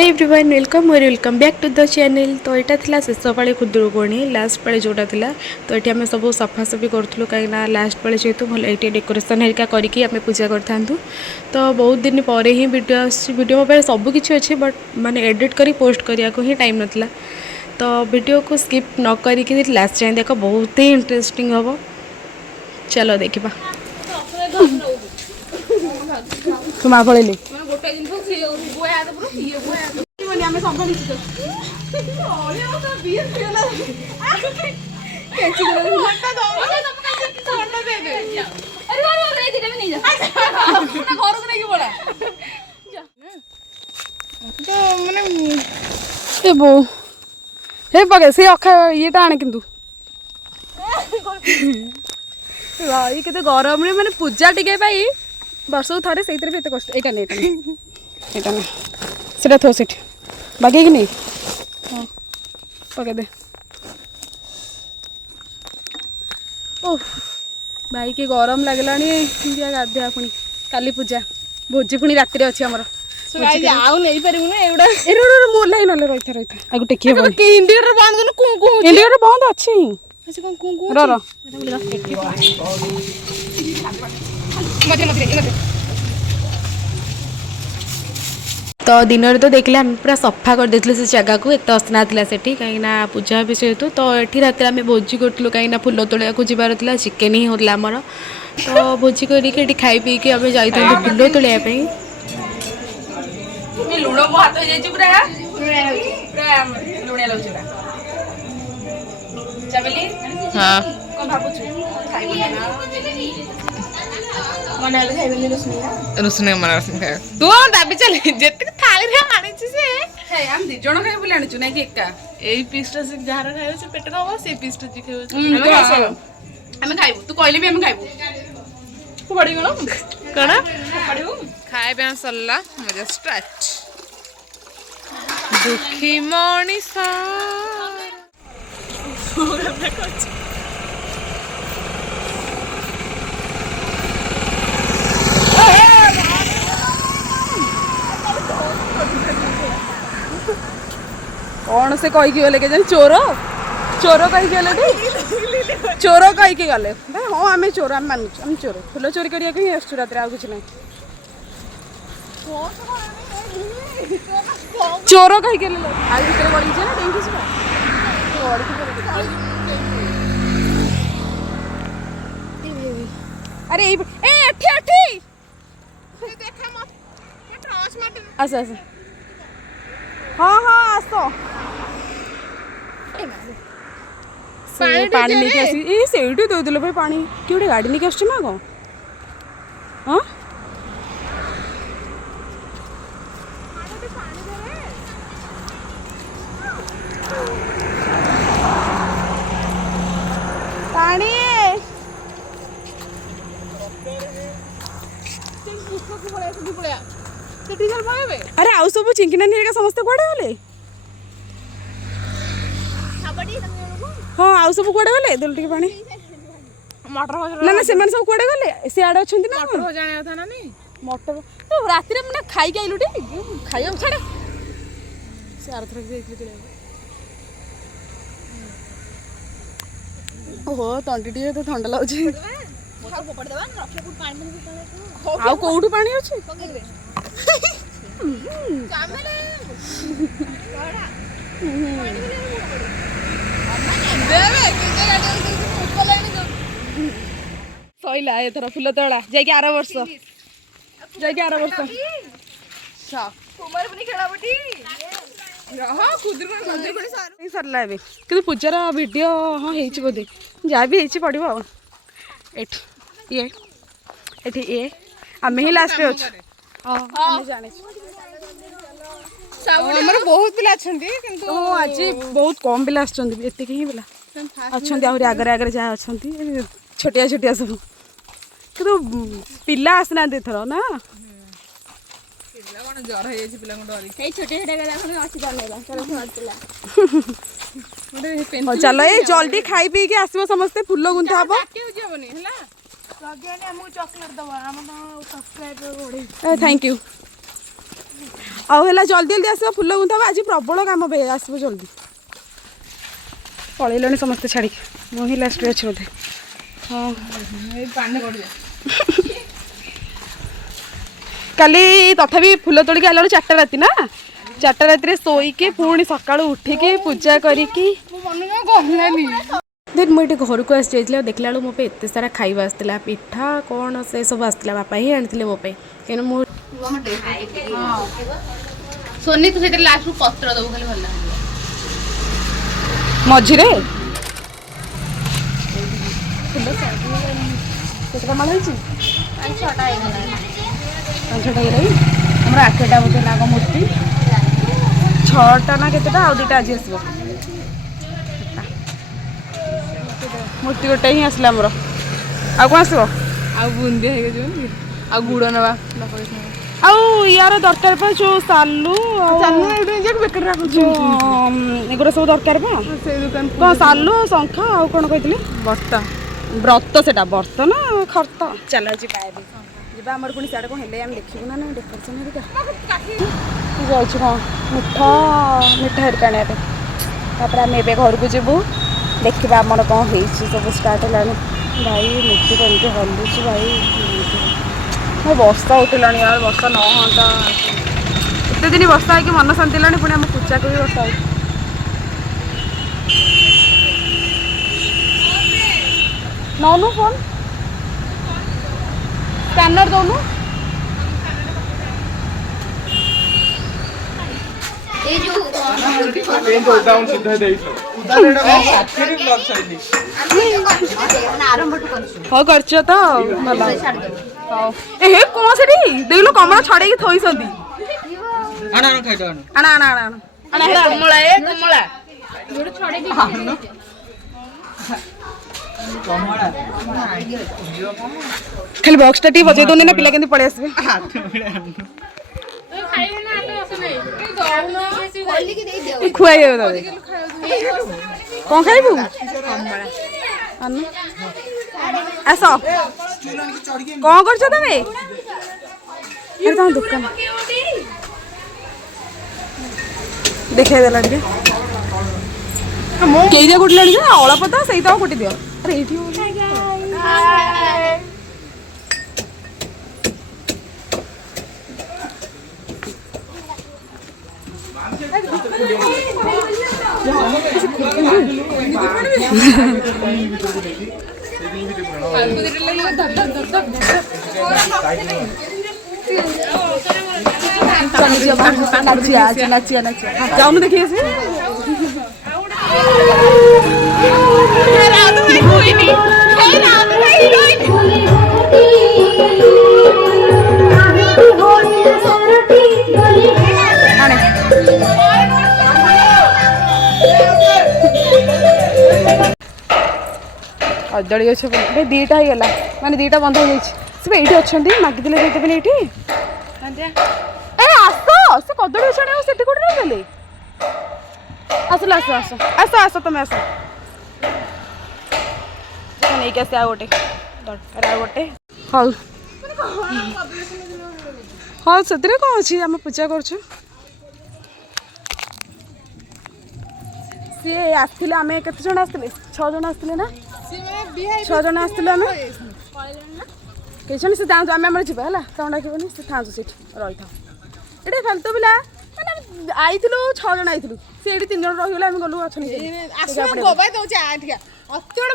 Hi everyone welcome back to the channel. तो यहाँ था शेष पाली खुदुरुकुणी लास्ट पाली जोटा था। तो ये आम सब सफासफी करूँ कहीं लास्ट पाली जेहतु भल ये डेकोरेशन हेरिका करके आम पूजा करूँ। तो बहुत दिन पर ही वीडियो मोबाइल सबकि अच्छे बट माने एडिट कर पोस्ट करने को ही टाइम नाला। तो वीडियो को स्किप न करके लास्ट जाए देख बहुत ही इंटरेस्टिंग हम। चलो देखा माँ पड़े हे पके से अखा ये आने किंतु भाई केते गरम रे माने पूजा टिके पाई वर्ष थरे से कष्ट एटा नहीं सेटा थो सेठ बागे कि नहीं हाँ पके दे। ओह भाई के गरम लगलानी गाधे पुणी काली पूजा भोजी पुणी राति अच्छी आमर मोर लाई ना रही रही आगे टेकिए इंडिया बंद अच्छी तो दिन तो देखले आम पूरा सफा कर देथिले से जगह को एत असना था सेठी कहीं पूजा भी सेतु। तो ये रात आम भोजी करूँ कहीं फुल तोड़ा जीवार था चिकेन ही होता आमर। तो भोजी करके खाई पी के आम जाइए फुल तोड़ापी लुण मो हाथ हो जाए पूरा लुणिया लगे चमेली हाँ कौन भावुछु मन हेले खाइबेनी रुसुनिया मन रुसुनिया तू दाबी चल जेते थाली रे आनी छी से हे हम दी जण खाइ बोले आनी छु नै कि एका एई पीसटा से जहार खाइबो से पेट खाबो से पीसटा जी खाइबो हम खाइबो तू कहले भी हम खाइबो तू बड़ी गनो कना पड़ियो खाइ बे सल्ला मजा स्टार्ट दुखी मणिसा कौन से कहीकि गले के चोर चोर कहीकि गले चोर कहीकि गले हाँ आम चोर आम मानुଛୁ आम चोर फुल चोरी करिया ही आसु रात आ कुछ ना चोर कहीकि गले आज भीतर गड़ी ना डेंगी अरे आस आस हाँ हाँ आस पानी लेके आसी ए सेठी दे दिलो भाई पानी कि गोटे गाड़ी लेके आसछ मां को हाँ पानी अरे आउ सब चिंकिना निका समस्त कुआडे गले हाँ आउ सब कुआडे गले देल टिके पानी मटर ना ना से सब कुआडे गले से आडे अछंती ना मटर जाने था ना नहीं मटर तो राति रे मने खाई के आइलु टे खाइयो छाड़े से आर थरक देखि के ओहो तंटी टिके तो ठंडा लागुची पकड़ देबा रखे कुट पानी में आउ कोउठु पानी अछि चामेले बड़ा देवे के गाडी ऊपर लाइन सइला एथरा फुल तोड़ा जाई आर वर्ष जाई आर वर्ष अच्छा कुमार बनी खेलाबटी हां खुदर में सारी सरला बे कि पूजार वीडियो हां हेछि बोदे जा भी हेछि पड़िबो एठ ये एठी ए आमे ही लास्ट रे अछि हां आमे जाने हमर बहुत पिला छथि किंतु आज बहुत कम पिला आछथि एते ही पिला अछथि आहुरी आगरे आगरे जा अछथि छोटिया छोटिया सब किंतु पिला आसना देथरो ना पिला कोन जर हे जे पिला को डरी ए छोटे छोटे गला कोन अछि जानेला चलो पिला चलो ए जल्दी खाई पी के आसीबो समस्त फुल गुंथा हबो के जेबनी हला लगे ने हमु चॉकलेट दबा हम सब्सक्राइब बढ़ी थैंक यू आउ है जल्दी जल्दी आस फुल गुंथा आज प्रबल कम पे आसब जल्दी पलैल समस्ते छाड़ी मुझे लास्ट अच्छे बोधे हाँ काली तथापि फुल तोड़िक आला 4टा राति ना 4टा राति शोईकी पुणी सका उठिकी पूजा करिकी देन मुझे घर को आसी जाइए देखला मो पे एत सारा खाଇବା आसला पिठा कौन से सब आसला बापा ही आनी मो पे कहीं मो सोनी तू लास्ट पत्र दबु खाली भल मझिरे केतटा माल होइछि 5-6टा ହେଇଗଲା 5-6टा हमर 8टा बोधे नाग मूर्ति 6टा ना केतटा आ 2टा आज आसबो मूर्ति गोटे ही आसला हमर आ कोन आसबो आ बुंदी हे जो आ गुड़ नवा आउ यार दरकार पा जो सालू सालू एडे बेकर राखु जो एगुरा सब दरकार पा से दुकान को सालू शंखा आ कोन कहितले व्रत व्रत सेटा व्रत ना खर्त चलो जी बाय जीवा हमर कोनी साडे को हेले हम देखिबो ना ना डेकोरेशन हेरिका जाई छी को मिठा मिठा हेरकाने पे तापर हम एबे घर को जेबू देखिबा हमर कोन हेछि सब स्टार्ट हलानी भाई मिठी कोन हल्लू छी भाई मैं बस्ता उठिला यार बस्ता न हाँ एत दिन बस्ता है कि मन शांति लानी पुणी आम पूजा को भी बस्ता हो नौनु फोन स्कैनर दौनु हाँ कर तो भला ए कौन से देख लो कमला छड़े थोई संदी आना आना खाइतो आना आना आना आना आना कमला ए कमला जोड़ छड़े की कमला खाली बॉक्स टी बजे दोने ना पिला केंदी पड़े आसबे खाइए ना तो असो नहीं दौना खोली की दे दियो खुआई हो दे कौन खाइबू कमला अन्ना आस कौन कर तुम्हें तुम दुकान देखे देला टे कई दिया गोटे लानी अल्प तो सही तो गोटे दियो अरे ये जाऊन देखिए अदड़ी गछ दीटा ही गला माने दीटा बंद हो जाइए सब ये अच्छा मागिदे देदेवे ये आस से कदड़ी गछ से कौटे रही आसला आस आस आस आस तुम आस नहीं आस आ गोटे दरकार आ गोटे हल हाँ से कौन अच्छी आम पूजा कर सी आसते आम केत जन आसते 6 जन आसते ना 6 जन आसते आम कहीं से जाऊँ आम आम जा है कौन डाकनी से था रही था ये फालतू पिला मैंने आई 6 जन आई से 3 जन रहीगला आम गलु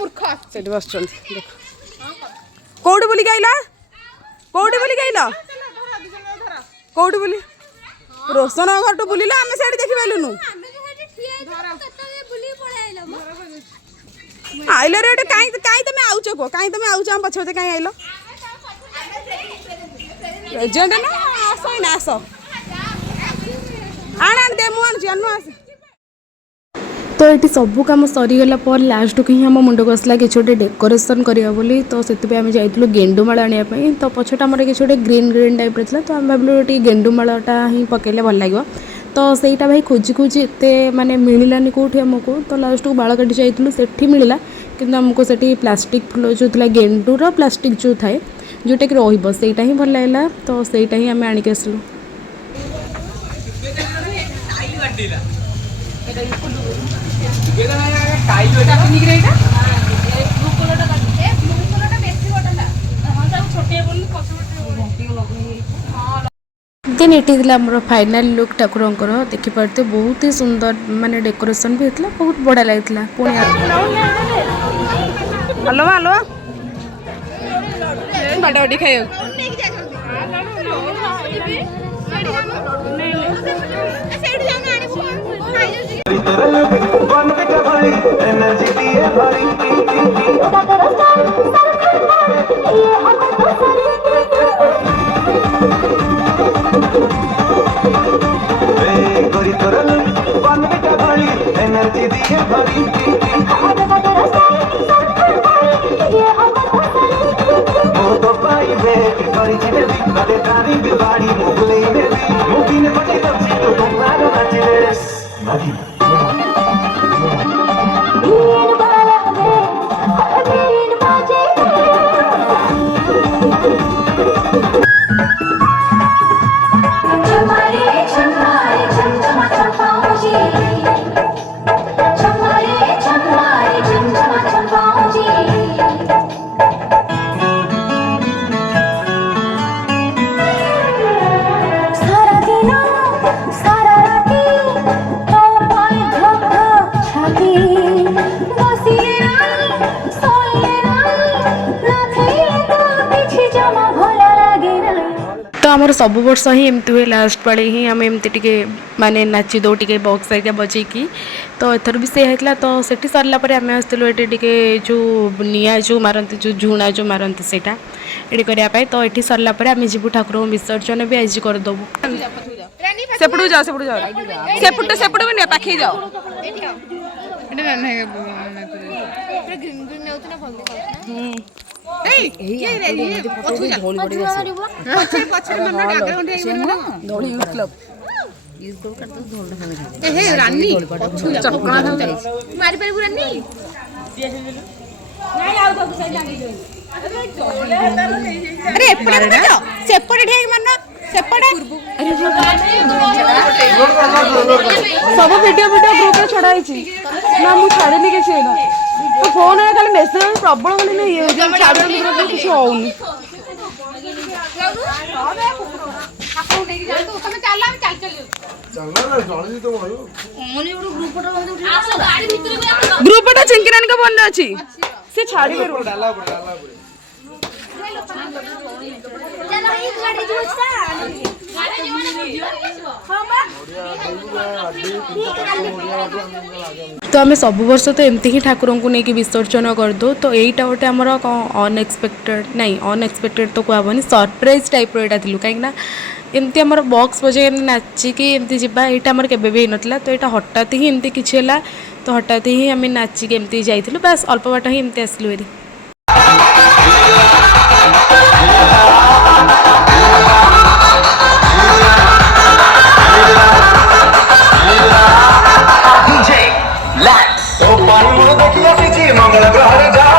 मूर्ख से बस कौटे बोलिक आइला कौटे बोलिक आइल कौटे बोली रोशन घर टू बुलिल आम से देखी पाइलुनु आइल रे कहीं तुम आउच कह कहीं तुम आउच आम पछे कहीं आइल एजेंट ना आस ना आस आण दे मुझे आनु आस तो ये सबू कम सरीगला लास्ट को ही आम मुंड को आसला कि गोटे डेकोरेसन करा बोली तो से आम जाइलु गेंडुमाला आने तो पछटा आम कि गोटे ग्रीन ग्रीन टाइप रहा तो आम भाविलु गेंडुमालाटा ही पकड़े भल लगे तो सहीटा भाई खोजी खोजी एत माने मिलानी कौटी आमको तो लास्ट को बाल काटी जाइलु से मिलला कि आमको से प्लास्टिक फुल जो था गेंडूर प्लास्टिक जो थाए जोटा कि रही ही भल लगे तो सहीटा ही आम आणिक आसलु देन ये आमर फाइनाल लुक ठाकुर देखिपे बहुत ही सुंदर माने डेकोरेशन भी होता बहुत बढ़िया लगी पुणी हलो हलो बाटा बाटी खाई एनर्जी दिए भरी तो पाइबे परिचित दिखले तारी बिवाड़ी मुगले ने मुगिन बटे तब तो तुम्हारा नाचले नहीं तो आमर सब वर्ष ही एमती हुए लास्ट पाले ही आम एमती टिके माने नाची दो टिके बॉक्स आरिका बजेकी तो एथर भी से होता तो सेठी सरला परे आम आसलु ये टिके जो निआ जो मारती जो झुणा जो मारती सेटा ये करने तो ये सरला परे आम जीवु ठाकुर विसर्जन भी आज करदेबू सेपटू जाओ सेपटू सेपटू भी नहीं पाखी जाओ सब वीडियो ग्रुप में छड़ा ना मुझे छाड़नी किसी ना फोन खाली मेसेज प्रबल खाली नहीं छाड़ किसी होनी ग्रुप चिंकिरानी का बंद अच्छी से छाड़ी तो आम सब वर्ष तो एमती ही ठाकुर को लेकिन विसर्जन करदे तो यहीटा गोटे आमर अनएक्सपेक्टेड नहीं अनएक्सपेक्टेड तो कहबनी सरप्राइज टाइप रहा थी कहीं एमती आमर बॉक्स बजे नाचिकी एमती जावा यहाँ आमर केवे भी होता तो यहाँ हठात ही एमती किसी है तो हठात ही आम नाचिकी एमती जाइलु बास अल्प बाट ही एमती आसलु हेरी मंगल ग्रह जा